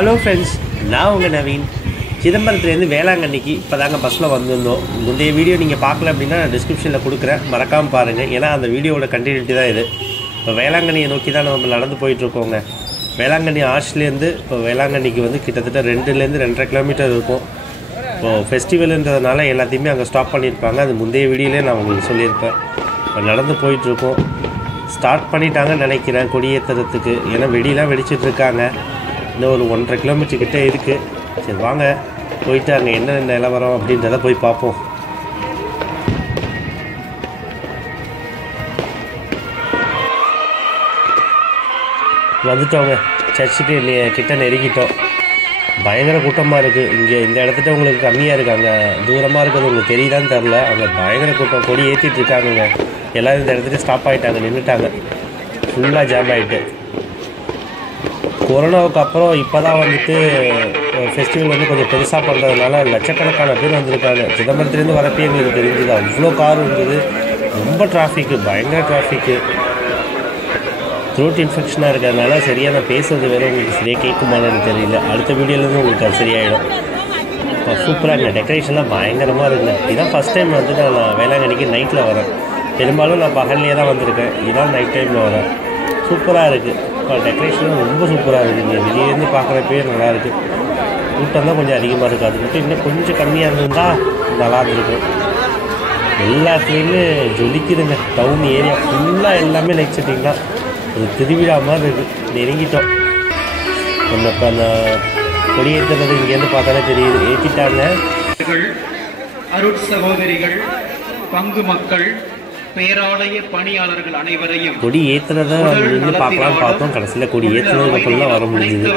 Hello friends, நான் உங்கள் நவீன். சிதம்பரத்துலேருந்து வேளாங்கண்ணிக்கு இப்போ தாங்க பஸ்ஸில் வந்திருந்தோம். முந்தைய வீடியோ நீங்கள் பார்க்கல அப்படின்னா நான் டிஸ்கிரிப்ஷனில் கொடுக்குறேன், மறக்காமல் பாருங்கள். ஏன்னா அந்த வீடியோவோட கண்டினியூட்டி தான் இது. இப்போ வேளாங்கண்ணியை நோக்கி தான் நம்ம நடந்து போயிட்டுருக்கோங்க. வேளாங்கண்ணி ஆர்ச்லேருந்து இப்போ வேளாங்கண்ணிக்கு வந்து கிட்டத்தட்ட 2லேருந்து 2.5 கிலோமீட்டர் இருக்கும். இப்போது ஃபெஸ்டிவலுன்றதுனால எல்லாத்தையுமே அங்கே ஸ்டாப் பண்ணியிருப்பாங்க. அது முந்தைய வீடியோலேயே நான் உங்களுக்கு சொல்லியிருப்பேன். இப்போ நடந்து போயிட்டுருக்கோம். ஸ்டார்ட் பண்ணிட்டாங்கன்னு நினைக்கிறேன் கொடியேற்றுறதுக்கு. ஏன்னா வெடியெலாம் வெடிச்சிட்ருக்காங்க. இன்னும் ஒரு 1.5 கிலோமீட்டர் கிட்டே இருக்குது. சரி வாங்க போயிட்டு அங்கே என்ன நிலவரம் அப்படின்றத போய் பார்ப்போம். வந்துட்டோங்க, சர்ச்சுக்கு கிட்ட நெருங்கிட்டோம். பயங்கர கூட்டமாக இருக்குது. இங்கே இந்த இடத்துல உங்களுக்கு கம்மியாக இருக்குது, அங்கே தூரமாக இருக்கிறது உங்களுக்கு தெரியுதான்னு தெரில. அங்கே பயங்கர கூட்டம், கொடி ஏற்றிட்டு இருக்காங்கங்க. எல்லோரும் இந்த இடத்துல ஸ்டாப் ஆகிட்டாங்க, நின்றுட்டாங்க. ஃபுல்லாக ஜாம் ஆகிட்டு. கொரோனாவுக்கு அப்புறம் இப்போ தான் வந்துட்டு ஃபெஸ்டிவல் வந்து கொஞ்சம் பெருசாக பண்ணுறதுனால லட்சக்கணக்கான பேர் வந்திருக்காங்க. சிதம்பரத்துலேருந்து வரப்பே எங்களுக்கு தெரிஞ்சுது, அவ்வளோ கார் இருந்தது. ரொம்ப டிராஃபிக்கு, பயங்கர டிராஃபிக்கு. த்ரோட் இன்ஃபெக்ஷனாக இருக்கிறதுனால சரியாக நான் பேசுறது வேறு உங்களுக்கு சரியாக கேட்குமான்னு தெரியல. அடுத்த வீடியோலேருந்து உங்களுக்கு அது சரியாயிடும். இப்போ சூப்பராக இருங்க, டெக்கரேஷன்லாம் பயங்கரமாக இருக்குங்க. இதுதான் ஃபஸ்ட் டைம் வந்து நான் வேளாங்கண்ணிக்கு நைட்டில் வரேன். பெரும்பாலும் நான் பகல்லையே தான் வந்திருக்கேன். இதுதான் நைட் டைமில் வரேன். சூப்பராக இருக்குது. இப்போ டெக்கரேஷன்லாம் ரொம்ப சூப்பராக இருக்குது. இங்கே வெளியேருந்து பார்க்குறப்பே நல்லாயிருக்கு. கூட்டம் தான் கொஞ்சம் அதிகமாக இருக்குது. அது மட்டும் இன்னும் கொஞ்சம் கம்மியாக இருந்தால் நல்லா இருந்திருக்கும். எல்லாத்துலேயுமே ஜொலிக்குதுங்க. டவுன் ஏரியா ஃபுல்லாக எல்லாமே லைட் செட்டிங் தான். அது திருவிழா மாதிரி இருக்குது. நெருங்கிட்டோம். நம்ம இப்போ அந்த கொடியேற்றுறது இங்கேருந்து பார்த்தாலே தெரியுது. ஏற்றிட்டாங்க. அருட்சகோதரிகள், பங்கு மக்கள், பேராலய பணியாளர்கள் அனைவரையும் கொடி ஏற்றுறத நின்று பார்க்கலான்னு பார்த்தோம். கடைசியில் கொடி ஏற்றுனதுக்கு அப்புறம் தான் வர முடிஞ்சுது.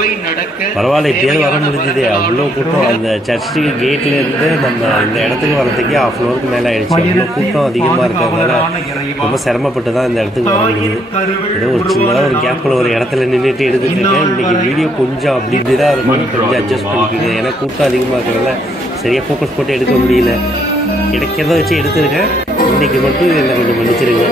பரவாயில்ல, இப்படியாவது வர முடிஞ்சுது. அவ்வளோ கூட்டம். அந்த சர்ச்சுக்கு கேட்லேருந்து நம்ம இந்த இடத்துக்கு வரதுக்கே 1/2 ஹவருக்கு மேலே ஆகிடுச்சு. அவ்வளோ கூட்டம் அதிகமாக இருக்கிறதுனால ரொம்ப சிரமப்பட்டு தான் இந்த இடத்துக்கு வர முடியுது. ஏதோ ஒரு சின்னதாக ஒரு கேப்பில் ஒரு இடத்துல நின்றுட்டு எடுத்துகிட்டு இருக்கேன். இன்றைக்கி வீடியோ கொஞ்சம் அப்படி இப்படி தான் இருக்கும். கொஞ்சம் அட்ஜஸ்ட் பண்ணிக்கிறேன். ஏன்னா கூட்டம் அதிகமாக இருக்கிறதுனால சரியாக ஃபோக்கஸ் போட்டு எடுக்க முடியல. கிடைக்கிறத வச்சு எடுத்துருக்கேன். இன்றைக்கி மட்டும் என்னை கொஞ்சம் மன்னிச்சிருங்க.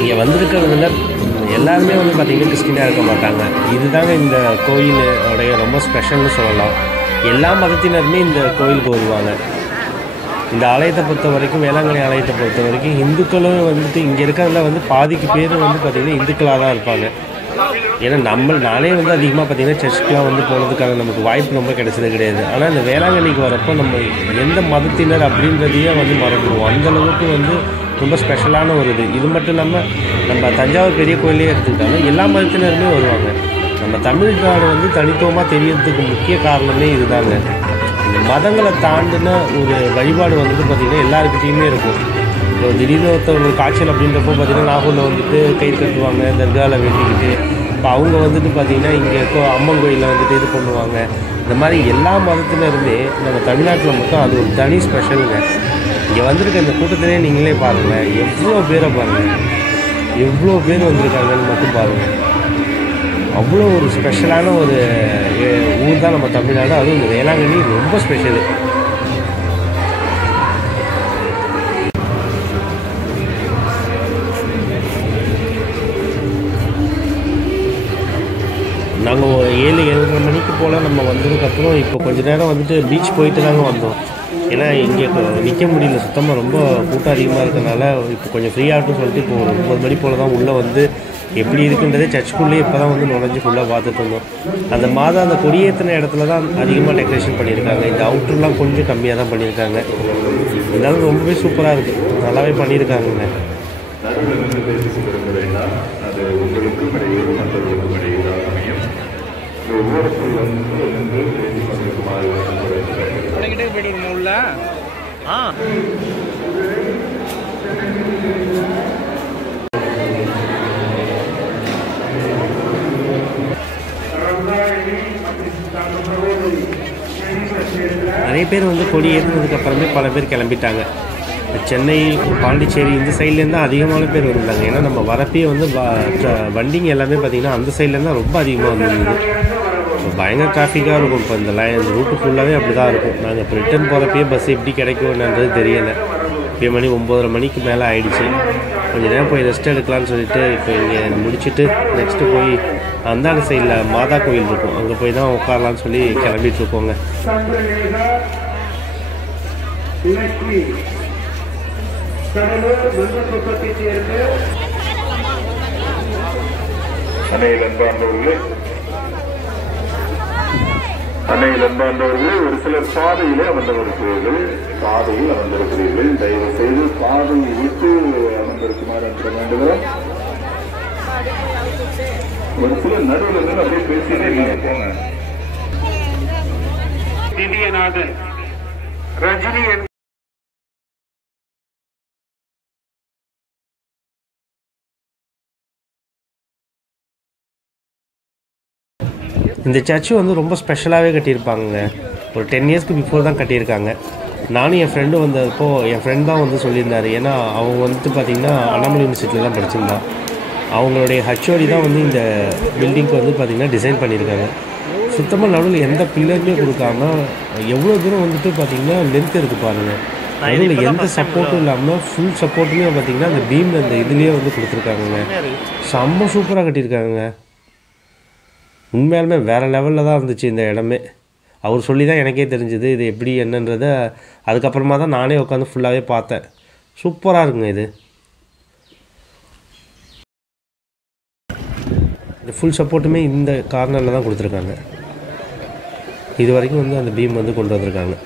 இங்கே வந்திருக்கிறதுல எல்லாருமே வந்து பார்த்திங்கன்னா கிறிஸ்டினாக இருக்க மாட்டாங்க. இதுதாங்க இந்த கோயிலுடைய ரொம்ப ஸ்பெஷல்னு சொல்லலாம். எல்லா மதத்தினருமே இந்த கோயிலுக்கு வருவாங்க. இந்த ஆலயத்தை பொறுத்த வரைக்கும், வேளாங்கண்ணி ஆலயத்தை பொறுத்த வரைக்கும் இந்துக்களும் வந்துட்டு இங்கே இருக்கிறதுல வந்து பாதிக்கு பேர் வந்து பார்த்திங்கன்னா இந்துக்களாக தான் இருப்பாங்க. ஏன்னா நானே வந்து அதிகமாக பார்த்திங்கன்னா சர்ச்சுக்கெலாம் வந்து போகிறதுக்கான நமக்கு வாய்ப்பு ரொம்ப கிடைச்சது கிடையாது. ஆனால் இந்த வேளாங்கண்ணிக்கு வரப்போ நம்ம எந்த மதத்தினர் அப்படின்றதையே வந்து மறந்துடுவோம். அந்தளவுக்கு வந்து ரொம்ப ஸ்பெஷலான ஒரு இது மட்டும் இல்லாமல் நம்ம தஞ்சாவூர் பெரிய கோயிலே எடுத்துக்கிட்டாலும் எல்லா மதத்தினருமே வருவாங்க. நம்ம தமிழ்நாடு வந்து தனித்துவமாக தெரியறதுக்கு முக்கிய காரணமே இதுதாங்க. இந்த மதங்களை தாண்டின ஒரு வழிபாடு வந்துட்டு பார்த்திங்கன்னா எல்லாருக்கிட்டையுமே இருக்கும். இப்போ திடீர்னு ஒரு காய்ச்சல் அப்படின்றப்போ பார்த்திங்கன்னா நாகூரில் வந்துட்டு கயிறு கட்டுவாங்க, தர்காவில் வேண்டிக்கிட்டு. இப்போ அவங்க வந்துட்டு பார்த்திங்கன்னா இங்கே அம்மன் கோயிலில் வந்துட்டு இது பண்ணுவாங்க. இந்த மாதிரி எல்லா மதத்தினருமே நம்ம தமிழ்நாட்டில் மட்டும் அது ஒரு தனி ஸ்பெஷலுங்க. இங்கே வந்திருக்க இந்த கூட்டத்திலே நீங்களே பாருங்கள், எவ்வளோ பேரை பாருங்கள், எவ்வளோ பேர் வந்திருக்காங்கன்னு மட்டும் பாருங்கள். அவ்வளோ ஒரு ஸ்பெஷலான ஒரு ஊர் தான் நம்ம தமிழ்நாடு. அதுவும் இந்த வேளாங்கண்ணி ரொம்ப ஸ்பெஷலு. நாங்கள் 7-7:30 மணிக்கு போல் நம்ம வந்ததுக்கப்புறம் இப்போ கொஞ்சம் நேரம் வந்துட்டு பீச் போயிட்டு தாங்க வந்தோம். ஏன்னா இங்கே நிற்க முடியல, சுத்தமாக ரொம்ப கூட்டம் அதிகமாக இருக்கிறதுனால இப்போ கொஞ்சம் ஃப்ரீயாகட்டும் சொல்லிட்டு இப்போ ஒரு 9 மணி போல் தான் உள்ளே வந்து எப்படி இருக்குன்றதே சர்ச்சுக்குள்ளேயே இப்போ தான் வந்து நுழைஞ்சு ஃபுல்லாக பார்த்துட்டு இருந்தோம். அந்த கொடியேற்றின இடத்துல தான் அதிகமாக டெக்கரேஷன் பண்ணியிருக்காங்க. இந்த அவுட்டர்லாம் கொஞ்சம் கம்மியாக தான் பண்ணியிருக்காங்க. இருந்தாலும் ரொம்பவே சூப்பராக இருக்குது, நல்லாவே பண்ணியிருக்காங்கங்க. நிறைய பேர் வந்து கொடி ஏற்றினதுக்கப்புறமே பல பேர் கிளம்பிட்டாங்க. சென்னை, பாண்டிச்சேரி இந்த சைட்லேருந்து அதிகமான பேர் வந்தாங்க. ஏன்னா நம்ம வரப்பே வந்து வண்டிங்க எல்லாமே பார்த்திங்கன்னா அந்த சைட்லேருந்து ரொம்ப அதிகமாக வந்துருந்தது. பயங்கர டிராஃபிக்காக இருக்கும். இப்போ இந்த ரூட்டு ஃபுல்லாகவே அப்படி தான் இருக்கும். நாங்கள் இப்போ ரிட்டர்ன் போகிறப்பயே பஸ் எப்படி கிடைக்கும்ன்றது தெரியலை. இப்போ மணி 9:30 மணிக்கு மேலே ஆகிடுச்சு. கொஞ்சம் நேரம் போய் ரெஸ்ட் எடுக்கலான்னு சொல்லிட்டு இப்போ இங்கே முடிச்சுட்டு நெக்ஸ்ட்டு போய் அந்தாண்ட சைடில் மாதா கோயில் இருக்கும், அங்கே போய் தான் உட்காரலான்னு சொல்லி கிளம்பிட்டு இருக்கோங்க. அன்னையில் அன்பார்ந்தவர்களே, ஒரு சிலர் பாதையிலே அமர்ந்திருக்கிறீர்கள். பாதையில் அமர்ந்திருக்கிறீர்கள். தயவு செய்து பாதையை விட்டு அமர்ந்திருக்குமாறு என்று வேண்டுகிறோம். ஒரு சிலர் நடுவில் இருந்து அப்படியே பேசிட்டே நீங்க போங்க. திவ்யநாதன் ரஜினி இந்த சர்ச்சு வந்து ரொம்ப ஸ்பெஷலாகவே கட்டியிருப்பாங்க. ஒரு 10 இயர்ஸ்க்கு பிஃபோர் தான் கட்டியிருக்காங்க. நானும் என் ஃப்ரெண்டு வந்தப்போ என் ஃப்ரெண்ட் தான் வந்து சொல்லியிருந்தார். ஏன்னா அவங்க வந்துட்டு பார்த்திங்கன்னா அண்ணாமலை யூனிவர்சிட்டியில் தான் படிச்சிருந்தான். அவங்களுடைய ஹச்ஓடி தான் வந்து இந்த பில்டிங்க்கு வந்து பார்த்திங்கன்னா டிசைன் பண்ணியிருக்காங்க. சுத்தமாக நடுவில் எந்த பில்லருமே கொடுக்காம எவ்வளோ தூரம் வந்துட்டு பார்த்திங்கன்னா லென்த் இருக்குது பாருங்கள். நடுவில் எந்த சப்போர்ட்டும் இல்லாமல் ஃபுல் சப்போர்ட்டுமே பார்த்திங்கன்னா அந்த பீம் அந்த இதுலேயே வந்து கொடுத்துருக்காங்க. செம்ம சூப்பராக கட்டியிருக்காங்க. உண்மையாலுமே வேறு லெவலில் தான் இருந்துச்சு இந்த இடமே. அவர் சொல்லி தான் எனக்கே தெரிஞ்சுது இது எப்படி என்னன்றதை. அதுக்கப்புறமா தான் நானே உட்காந்து ஃபுல்லாகவே பார்த்தேன். சூப்பராக இருக்குங்க இது. இந்த ஃபுல் சப்போர்ட்டுமே இந்த கார்னரில் தான் கொடுத்துருக்காங்க. இது வரைக்கும் வந்து அந்த பீம் வந்து கொண்டு வந்திருக்காங்க.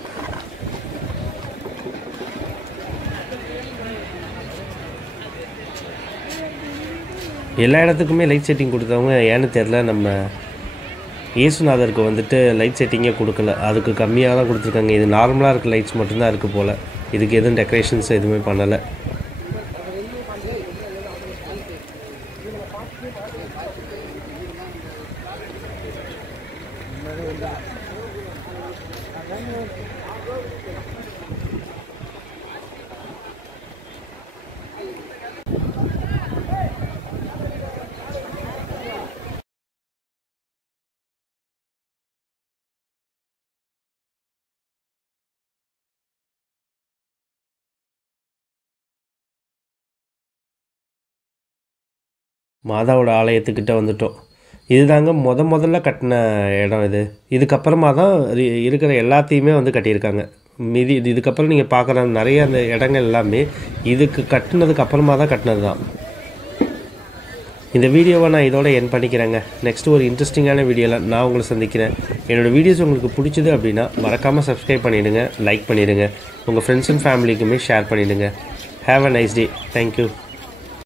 எல்லா இடத்துக்குமே லைட் செட்டிங் கொடுத்தவங்க ஏன்னு தெரில. நம்ம இயேசுநாதருக்கு வந்துட்டு லைட் செட்டிங்கே கொடுக்கல, அதுக்கு கம்மியாக தான் கொடுத்துருக்காங்க. இது நார்மலாக இருக்க லைட்ஸ் மட்டும்தான் இருக்குது போல். இதுக்கு எதுவும் டெக்கரேஷன்ஸ் எதுவுமே பண்ணலை. மாதாவோட ஆலயத்துக்கிட்ட வந்துட்டோம். இதுதாங்க முதல்ல கட்டின இடம் இது. இதுக்கப்புறமா தான் இருக்கிற எல்லாத்தையுமே வந்து கட்டியிருக்காங்க. இதுக்கப்புறம் நீங்கள் பார்க்குற நிறைய அந்த இடங்கள் எல்லாமே இதுக்கு கட்டினதுக்கு அப்புறமா தான் கட்டினது தான். இந்த வீடியோவை நான் இதோட என் பண்ணிக்கிறேங்க. நெக்ஸ்ட்டு ஒரு இன்ட்ரெஸ்டிங்கான வீடியோவில் நான் உங்களை சந்திக்கிறேன். என்னோடய வீடியோஸ் உங்களுக்கு பிடிச்சது அப்படின்னா மறக்காமல் சப்ஸ்கிரைப் பண்ணிவிடுங்க, லைக் பண்ணிவிடுங்க, உங்கள் ஃப்ரெண்ட்ஸ் அண்ட் ஃபேமிலிக்குமே ஷேர் பண்ணிவிடுங்க. Have a nice day. Thank you.